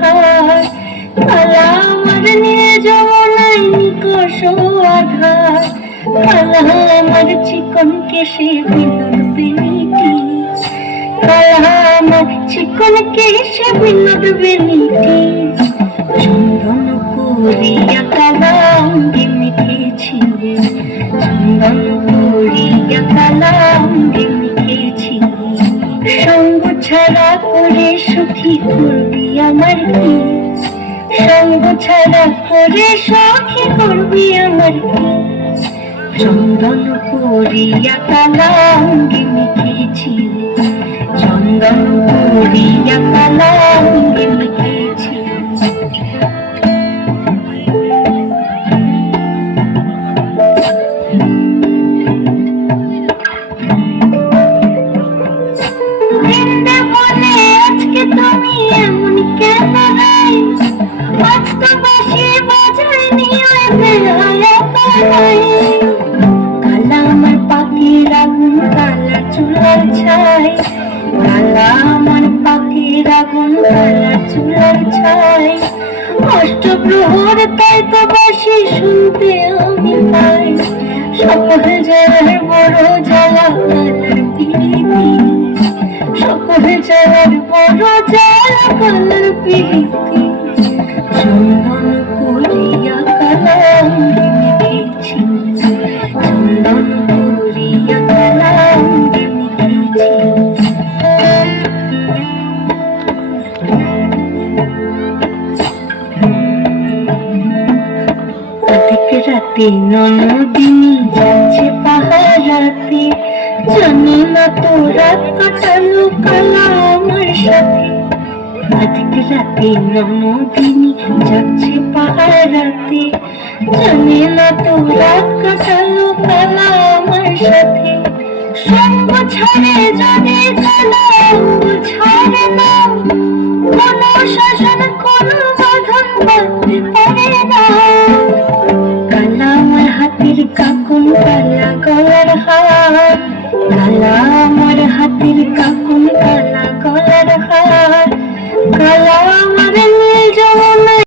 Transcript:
হার, কালা আমার নীল যমুনায় নিকষ আধার, কালা আমার চিকন কেশে বিনোদ বেনিটি, কালা আমার চিকন কেশে বিনোদ বেনিটি, চন্দন করিয়া কালা অঙ্গে মেখেছি, চন্দন করিয়া কালা অঙ্গে মেখেছি, সঙ্গ ছাড়া করে সুখী করবি আমার কি, সঙ্গ ছাড়া করে সখী করবি আমার কি, চন্দন করিয়া কালা অঙ্গে মেখেছি, চন্দন করিয়া কালা অঙ্গে মেখেছি। বৃন্দাবনে আজকে তুমি এমন কেন নাই, আজ তো বাঁশি বাজায়নি ওই বেহায়া কালাই, কালা আমার পাখির আগুন কালা চুলার ছাই, কালা আমার পাখির আগুন কালা চুলার ছাই, অষ্টপ্রহর তাই তো বাঁশি শুনতে আমি পাই, সকল জেলার বড় জ্বালা কালার পিরিতি, সকল জেলার বড় জ্বালা কালার পিরিতি, চন্দন করিয়া কালা অঙ্গে মেখেছি, চন্দন করিয়া কালা অঙ্গে মেখেছি। অধিক রাতে ননদিনী যাচ্ছে পাহারাতে, জানি না তো রাত কাটালো কালা আমার সাথে, অধিক রাতে ননদিনী যাচ্ছে পাহারাতে, জানি না তো রাত কাটালো কালা আমার সাথে, সঙ্গ ছাড়ে যদি কালা অঙ্গ ছাড়ে না, কোনো শাসন কোনো বাঁধন বাঁধতে পারে না, কালা আমার হাতের কাকুন কালা গলার হার, কালা আমার হাতের কাকুন কালা গলার হার,